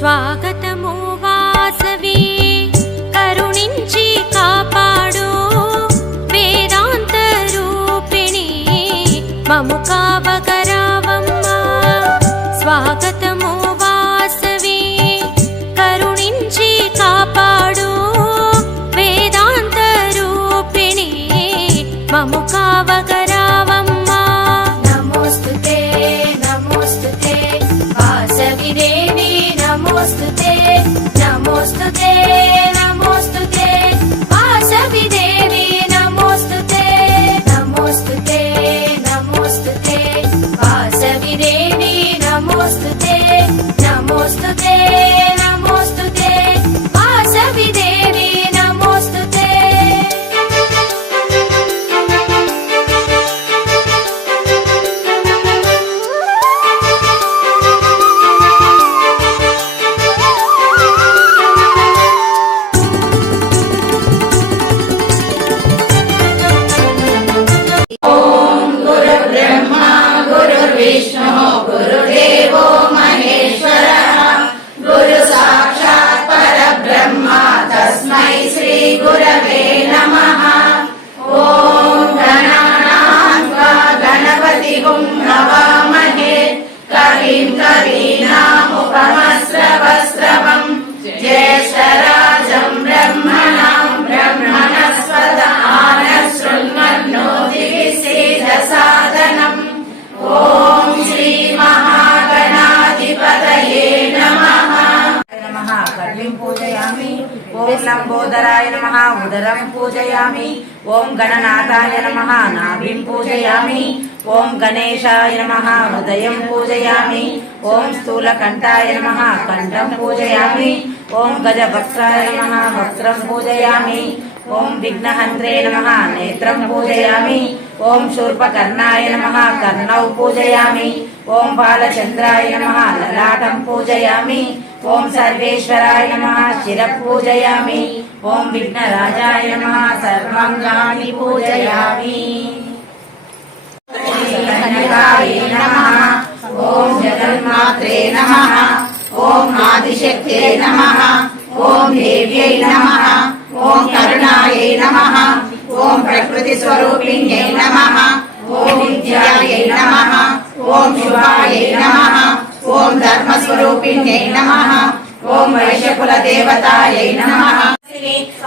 స్వాగతము వాసవి కరుణించి కాపాడు వేదాంత రూపిణి మము కావగరావమ్మా. స్వాగతము వాసవి కరుణించి కాపాడు వేదాంత రూపిణి మము కావగరావమ్మా. నమోస్తుతే నమోస్తుతే వాసవి దేవి నమోస్తుతే నమోస్తుతే నమోస్తుతే వాసవి దేవి నమోస్తుతే నమోస్తుతే నమోస్తుతే వాసవి దేవి నమోస్తుతే నమోస్తుతే నమోస్తుతే వాసవి దేవి నమోస్తుతే. विष्णु गुरुदेवो महेश्वरः गुरु साक्षात् परब्रह्म तस्मै श्री गुरवे नमः। ॐ गणानां त्वा गणपतिगुं नमामहे कविं कवीनामुपमस्रवस्रवं ज्येष्ठराजं ब्रह्मणां ब्रह्मणस्पत आनशृण्वन्नोतिविसेदसादनम्। ओम श्री महागणाधिपतये नमः। कर्णिं पूजयामि। ओम लंबोदराय नमः उदरं पूजयामि। ओम गणनाथाय नमः नाभिं पूजयामि। ओम गणेशाय नमः हृदयं पूजयामि। ओम स्थूलकण्ठाय नमः कण्ठं पूजयामि। ओम गजवक्त्राय नमः वक्त्रं पूजयामि। ओम विघ्नहन्त्रे नमः नेत्रं पूजयामि। ओम शूर्पकर्णाय नमः कर्णौ पूजयामि। ओम बालचन्द्राय नमः ललाटं पूजयामि। ओम सर्वेश्वराय नमः शिरः पूजयामि। ओम विघ्नराजाय नमः सर्वाङ्गानि पूजयामि। कन्यकायै नमः। ओम जगन्मात्रे नमः। ओम आदिशक्त्यै नमः। ओम देव्यै नमः। ओम करुणायै नमः। ओम प्रकृति स्वरूपिण्यै नमः। ओम विद्यायै नमः। ओम शुभायै नमः। ओम धर्म स्वरूपिण्यै नमः। ओम वैश्यकुल देवतायै नमः।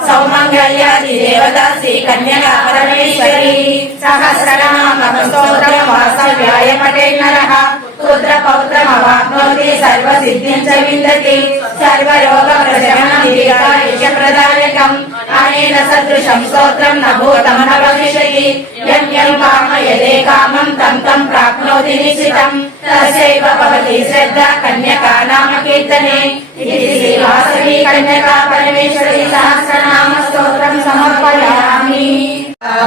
सौमंगल्यादि देवता श्री कन्यका परमेश्वरी सहस्रनाम स्तोत्रं वासव्याय पठे नरः पुत्रपौत्रमवाप्नोति सर्वसिद्धिं च विन्दति सर्वरोगप्रशमननिधिकार्यप्रदायकम् अनेन सदृशं स्तोत्रं न भूतं न भविष्यति यं यं कामयते कामं तं तं प्राप्नोति निश्चितं तस्यैव भवति श्रद्धा कन्यका नाम कीर्तने। इति श्री वासवी कन्यका परमेश्वरी सहस्रनाम स्तोत्रं समर्पयामि।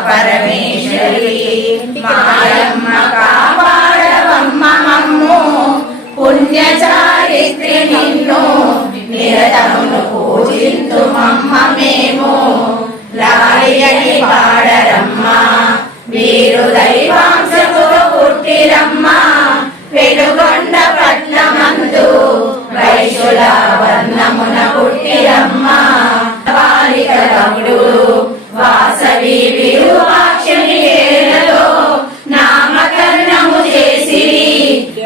परमेश्वरी मायम्म कापाडवम्म मम्मो पुण्यचारित्रि निन्नु निरतमुनु पूजिन्तुमम्म मेमो लायनि पाडरम्म वीरु दैवांशकुरु पुट्टिरम्म వెలుగొండ పట్నమందు వైశుల వర్ణమున పుట్టిరమ్మ బాలికలముడు వాసవి విరూపాక్షుని ఏలలో నామకరణము చేసి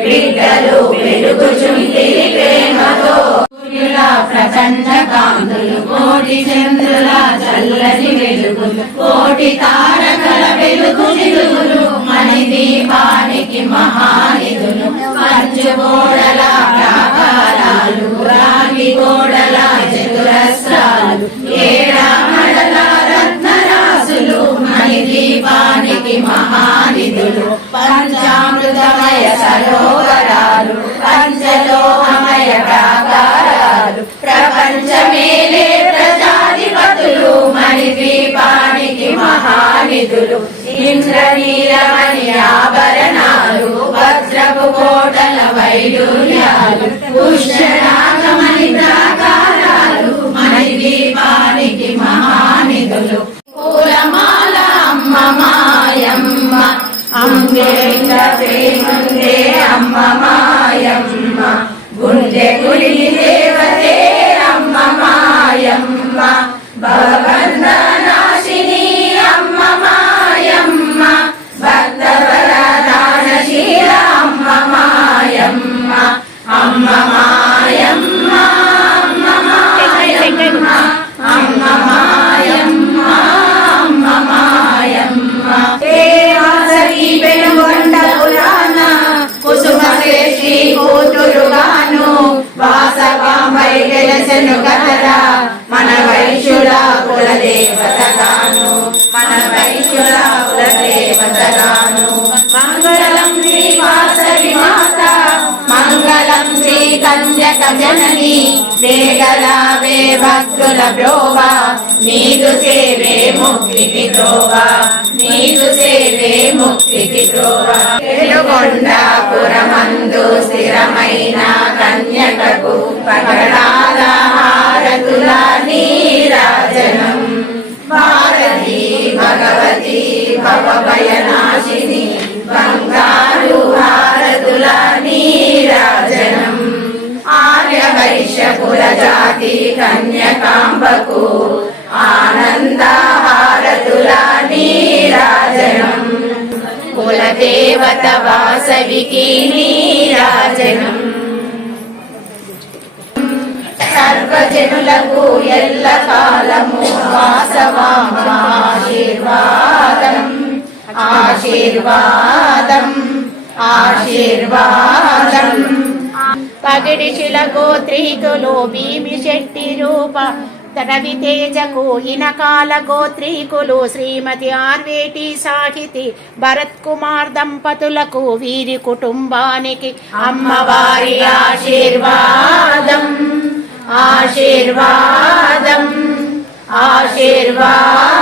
బిడ్డలు వెలుగుచుంటిరి ప్రేమతో ప్రచండ కాంతులు కోటి చంద్రుల చల్లని వెలుగులు కోటి తారకల వెలుగు చిలుగులు మణి దీపానికి మహానిధులు కంచు గోడల ప్రాకారాలు రాగి గోడల చతురస్రాలు ఏడామడల రత్నరాసులు మణి దీపానికి మహానిధులు పంచామృతమయ సరోవరాలు పంచలోహమయ ప్రాకారాలు ప్రపంచమేలే ప్రజాధిపతులు మణి దీపానికి మహానిధులు ఇంద్రనీలమణి ఆభరణాలు వజ్రపు కోటల వైడూర్యాలు పుష్యరాగమణి ప్రాకారాలు మణి దీపానికి మహానిధులు పూలమాల అమ్మ మాయమ్మ అంబే అమ్మ మాయమ్మ గుండె గుడి దేవ మాయమ్మ భవబంధనాశిని అమ్మ మాయమ్మ భక్తవరదానశీల అమ్మ మాయమ్మ అమ్మ మాయమ్మ అమ్మ మాయమ్మ అమ్మ మాయమ్మ అమ్మ మాయమ్మ దేవాసరి పెనుగొండ పురాణ కుసుమ శ్రేష్ఠి కూతురుగాను వాసవాంబై వెలసెను గదరా మన వైశ్యుల కులదేవతగాను మన వైశ్యుల కులదేవతగాను మంగళం శ్రీ వాసవి మాత మంగళం శ్రీ కన్యక జనని వేగలావే భక్తుల బ్రోవా నీదు సేవే ముక్తికి త్రోవా నీదు సేవే ముక్తికి త్రోవా పెనుగొండాపురమందు స్థిరమైన కన్యకకు పగడాల హారతుల నీరాజనం భారతి భగవతి భవభయనాశిని బంగారు హారతుల నీరాజనం ఆర్య వైశ్య కుల జాతి కన్యకాంబకు ఆనంద హారతుల నీరాజనం కులదేవత వాసవికి నీరాజనం సర్వజనులకు ఎల్ల కాలము వాసవాంబ ఆశీర్వాదం ఆశీర్వాదం ఆశీర్వాదం పగిడిశిల గోత్రీకులు భీమి శెట్టి రూప రవితేజకు ఇనకాల గోత్రీకులు శ్రీమతి ఆర్వేటి సాహితి భరత్ కుమార్ దంపతులకు వీరి కుటుంబానికి అమ్మవారి ఆశీర్వాదం ఆశీర్వాదం ఆశీర్వాదం